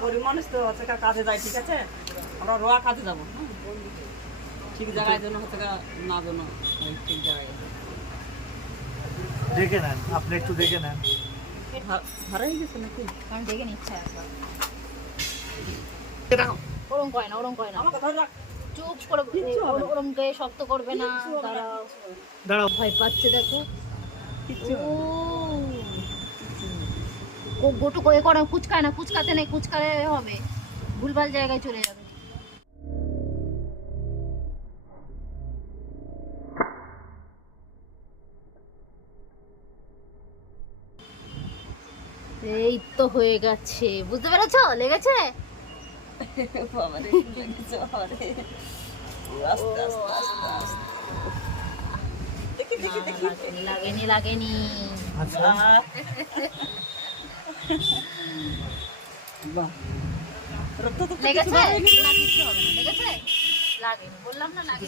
গরিব মানুষ তো হচ্ছে কাজে যায় ঠিক আছে? আমরা রোয়া কাজে যাব? ঠিক জায়গায় জন্য হচ্ছে না জন্য ঠিক জায়গায়। দেখে নেন আপনি একটু দেখে নেন। ভা- গেছে নাকি? আমি দেখে নিচ্ছি ওরম করে না ওরম করে না। চুপ করে ওরম গায়ে শক্ত করবে না দাঁড়াও। দাঁড়াও। ভয় পাচ্ছে দেখো। ও গোটু করে করে কুচকায় না কুচকাতে নেই কুচকালে হবে। ভুলভাল জায়গায় চলে যাবে। এই তো হয়ে গেছে। বুঝতে পেরেছ? লেগেছে? লাগেনি লাগেনি। আচ্ছা। বাহ। বাহ। রক্ত তো লেগেছে। না কিছু হবে না লেগেছে লাগে বললাম না লাগে